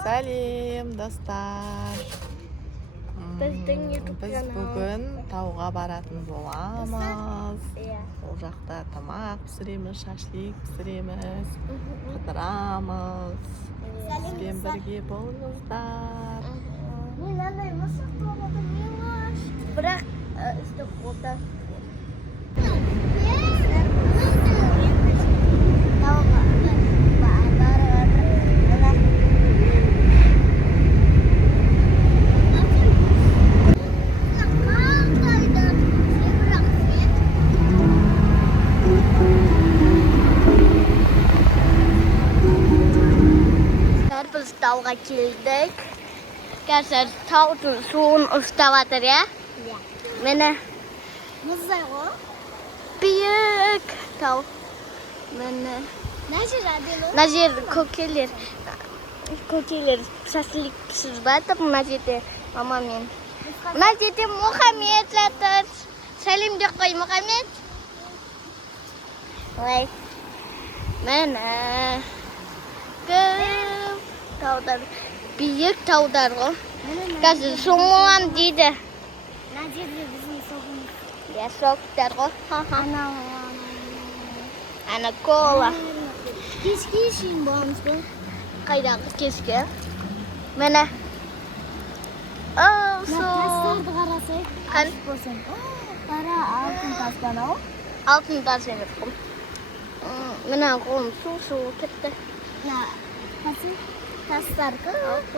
Сәлем, достар. Біздің YouTube Біз канал. бүгін тауға баратын боламыз. Иә. Ол жақта тамақ пісіреміз, шашлик пісіреміз, қыдырамыз. Бізбен бірге болыңыздар. Мен андай мысық болуды милаш. Бірақ үсті қолда. Biz tauға келдік. Қазір таудың суын ұстап жатыр, иә? Иә. Мені мұздай ғой? Биік тау. Мені мына жер көкелер шашлик пісіріп жатыр. Мына жерде мамамен. Мына жерде Мұхаммед жатыр. Сәлем де қой, Мұхаммед. Ой. Мені көп таудар, биік таудар ғой. Қазір соңуам дейді. Мына жерде біздің соғымыз. Иә, соғықтар ғой. Ана кола. Кешке шейін боламыз ғой. Қайдағы кешке? Міне. Тастарды қарасай, қаш болсын. Қара алтын тастан ау? Алтын тас емес қым. Міне қолым су кетті. Қасы тастар көп.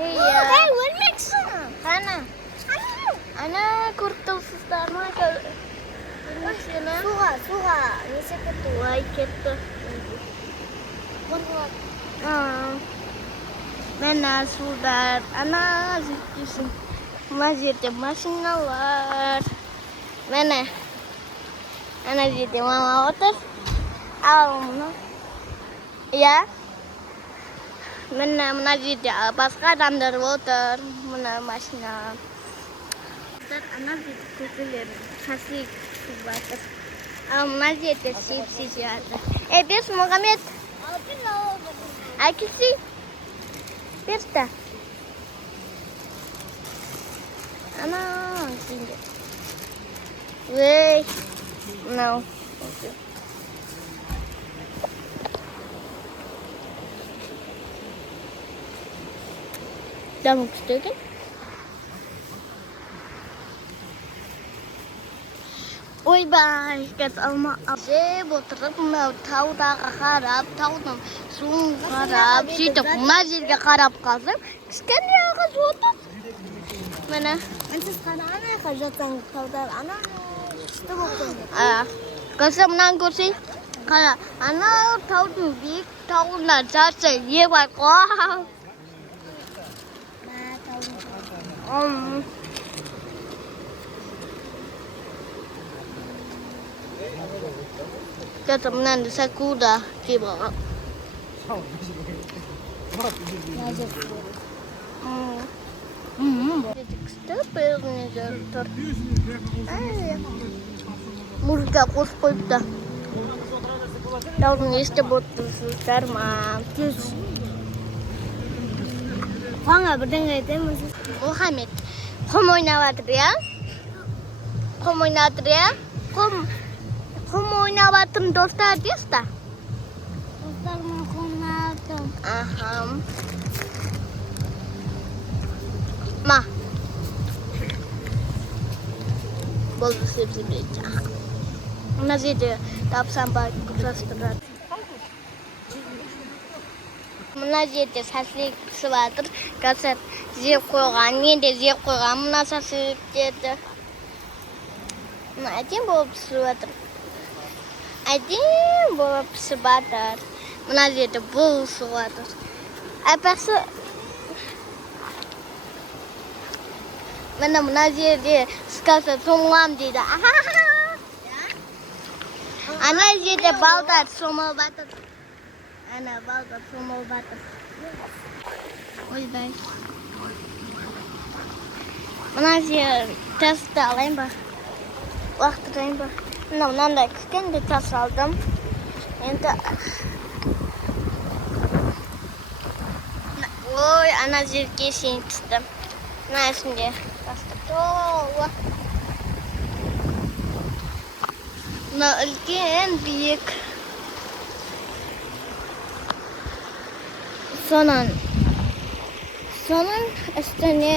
Иә. Қай өлмексің? Ана көріп тұрсыздар ма? Суға несе кетті? Ой, кетті. Міне судар. Ана зеттесін. Мына жерде машиналар. Міне. Ана жерде мама отыр. Ал мұны. Иә. Мына жерде басқа адамдар отыр. Мына машина. Ана жерде көкелер шашлик пісіріп жатыр. Ал мына жерде сепси жатыр. Бес Мұхаммед. Әкесі. Берді. Ана жерде. Ой. Мынау. Дамы күстеген. Ойбай, кәз алма жеп отырып, мынау таудағы қарап, таудың суын қарап, сөйтіп мына жерге қарап қалдым. Кішкене ағыз отыр. Міне. Сіз қана анайға жатсаң таудар, ана күшті болып Қызым, мұнан көрсей. Қара, ана таудың биік тауына жатса не бар қой. Қазір мұнан сакуда кеп алған. Күшті бәріне жатыр. Музыка қосып қойыпты. Таудың естіп отырсыздар ма? Қаңа бірден айтамыз. Мұхаммед, құм ойнап жатыр, иә? Құм ойнап жатыр, иә? Құм ойнап жатыр, достар дейсіз да? Достармен құмнап жатыр. Ахам. Ма. Болды сепсі білейді. Мына жерде тапсам ба құрастырады. Мына жерде шашлик пісіп жатыр. Қазір жеп қойған. Мен де жеп қойған мына шашликтерді. Әдем болып пісіп жатыр. Әдем болып пісіп жатыр. Мына жерде бұл пісіп жатыр. Әпәсі. Мына жерде скасы соңлам дейді. Ана жерде балдар сомалып жатыр. Ана балдар сомалып жатыр. Ойбай. Мына жер тасты алайын ба? Лақтырайын ба? Мынандай кішкентай тас алдым. Енді Ой, ана жерге шейін түстім. Мына ішінде тасты толы. Мына үлкен биік. Соның үстіне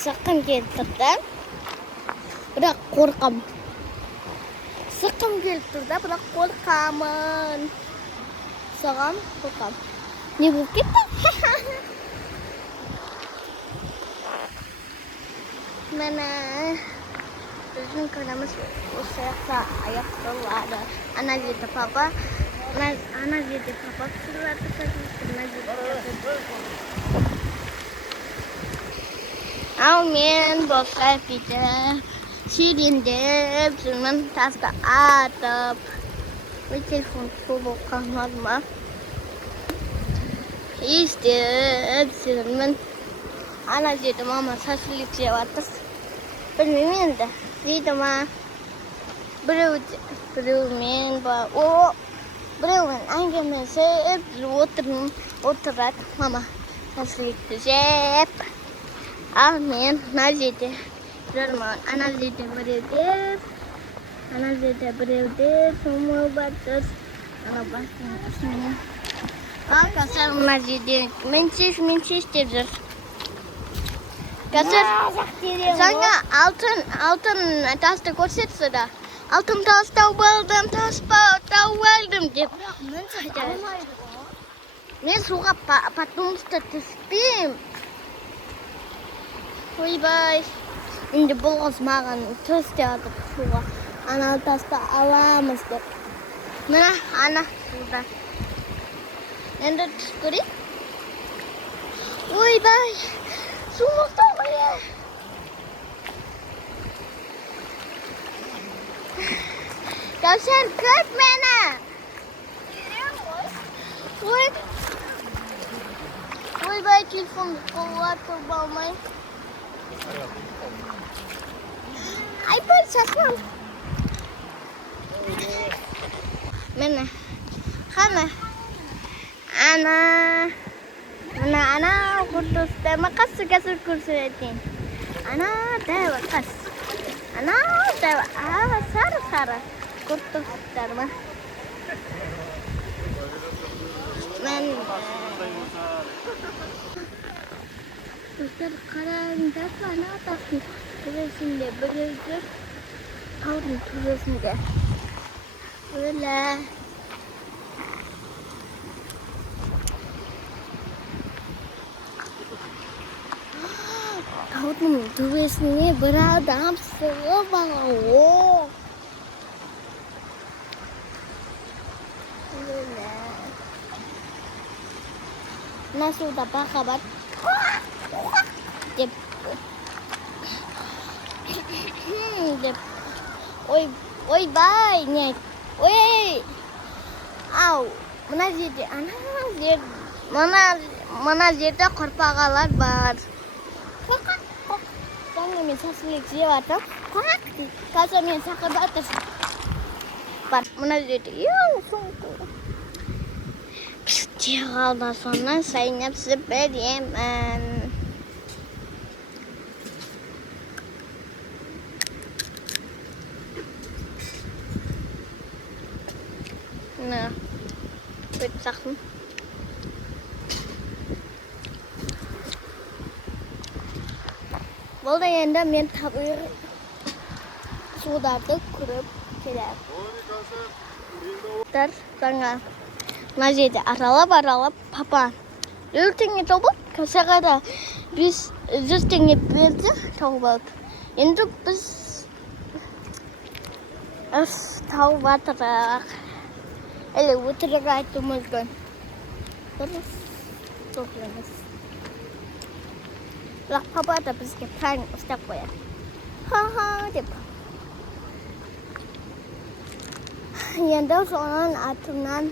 шыққым келіп тұрды. Бірақ қорқам. Шыққым келіп тұрды, бірақ қорқамын. Соған қорқам. Не болып кетті? Міне біздің күніміз осы жақта аяқталады. Ана жерде папа түсіріп жатыр. Ал мен болса бүйтіп серуендеп жүрмін, тасты атып. Ой, телефон болып қалмады ма? Естіп жүрмін. Ана жерде мама шашлик жеп жатыр. Білмеймін енді. Жейді ма? Біреумен ба? Біреумен әңгімелесіп отырады мама шашликті жеп. Ал мен мына жерде жүрмін. Ана жерде біреу деп шомылып жатыр. Ана бастың үстіне. Ал қазір мына жерде мен шеш деп жүр. Қазір жаңа алтын тасты көрсетсі да. Алтын тас тауып алдым деп. Мен суға потомство түспеймін. Ойбай. Енді бұл қыз маған төсте атып суға. Ана тасты аламыз деп. Мына ана суда. Енді түс көрейік. Ойбай. Суымызда ойы. Кәусәр көт мені. Ойбай, телефонды қолға тұрып алмай. Айпар шашмам. Мені. Қаны. Ана құртысты мақасы қазір көрсетейін. Ана дәуі қас. Ана дәуі сары құртыстар ма? Мен достар қараңдар ана тастың түресінде біреу жүр. Таудың түресінде. Өлі. Таудың төбесіне бір адам шығып алған. Мына суда бақа бар. Деп. Ойбай, не? Ой! Ау, мына жерде, мына жерде құрпағалар бар. Жаңа мен шашлик жеп жатырмын. Қазір мен шақырып жатырсың. Бар, мына жерде ең соңғы. Пісте қалды соңынан сайынап сізіп беремін. Мына, өтіп сақтым. Бұл да енді мен табыр сударды көріп келем. Жаңа мына жерде аралап папа 4 теңге тауып алды. Кәсіға да 100 теңге берді тауып алды. Енді біз тауып жатырық. Әлі өтірік айту мүмкін. Дұрыс. Тоқылымыз. Бірақ папа да бізге пранк ұстап қояды. Ха-ха деп. Енді соның атынан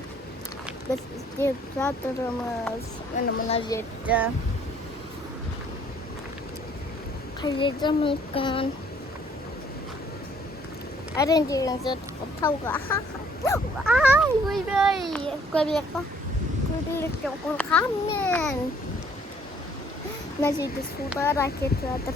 біз істеп жатырмыз. Мына жерде. Қай жерде мүмкін. Әрен деген жер тауға. Ай, ойбай. Көбелек па? Көбелектен қорқам мен. Мына жерде судар әкетіп жатыр.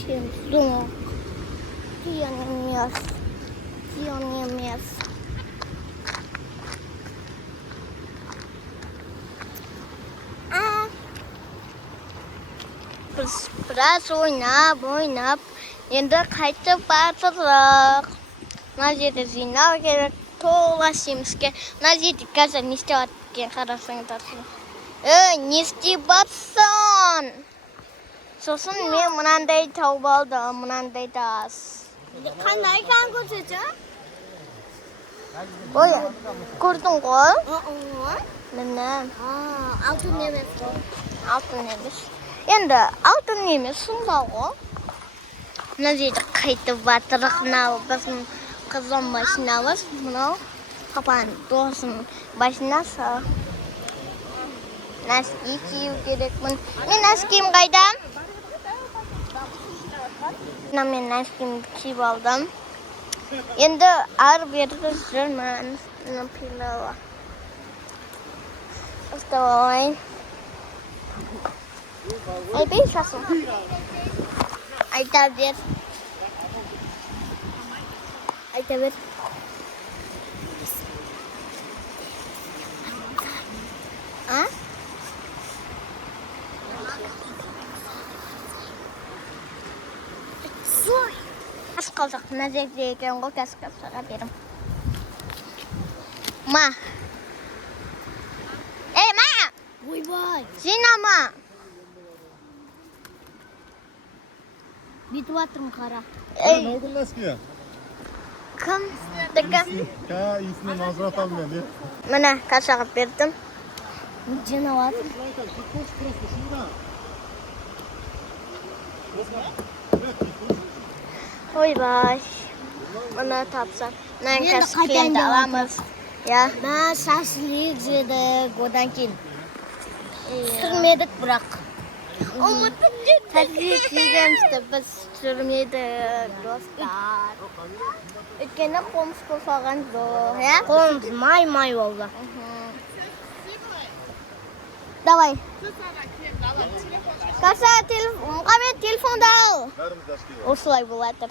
Темзок. Зиян емес. Зиян емес. Біз біраз ойнап, енді қайтып батырық. Мына жерде жинау керек, тола семізге. Мына жерде қазір не істеп жатыр екен, қарасаңдар. Не істеп батырсың? Сосын мен мынандай тауып алдым, мынандай тас. Қандай екен көрсетші? Ой, көрдің ғой? Міне. Алтын емес қой. Алтын емес. Енді алтын емес, сонда ғой. Мына жерде қайтып батырық. Мынау біздің қызым машинамыз. Мынау папаның досының машинасы. Носки кию керекпін. Мен носким қайда? Мен носкимді киіп алдым. Енді ары бері жүрмін. Пилала. Оставай. Айбей шасын. Айта бер. Айта бер. А? Аз қалсақ мына жерде екен ғой, кәсіп-кәсіға берім. Ма. Ма! Ойбай. Жинама. Бүйтіп жатырмын қара. Ne oldu Naskiye? Кім? Дікі? İyisini mazeret almayan ya. Міне, қашағып бердім. Жинап жатыр. Ойбай. Мұны тапсам. Мына Енді кәсіпкенді қайтайын аламыз. Я. Мен шашлик жедік, одан кейін түсірмедік бірақ. Шашлик жегенімізді біз түсірмедік, достар. Өйткені қолымыз қосылған жоқ, я? Қолымыз май болды. Давай. Каса, мұқамет телефонды ал. Осылай болады.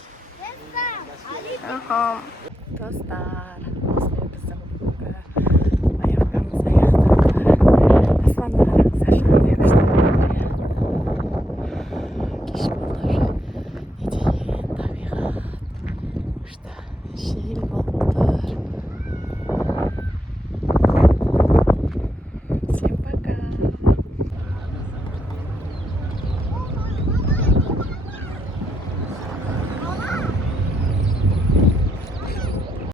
Достар, осымен біздің бүгінгі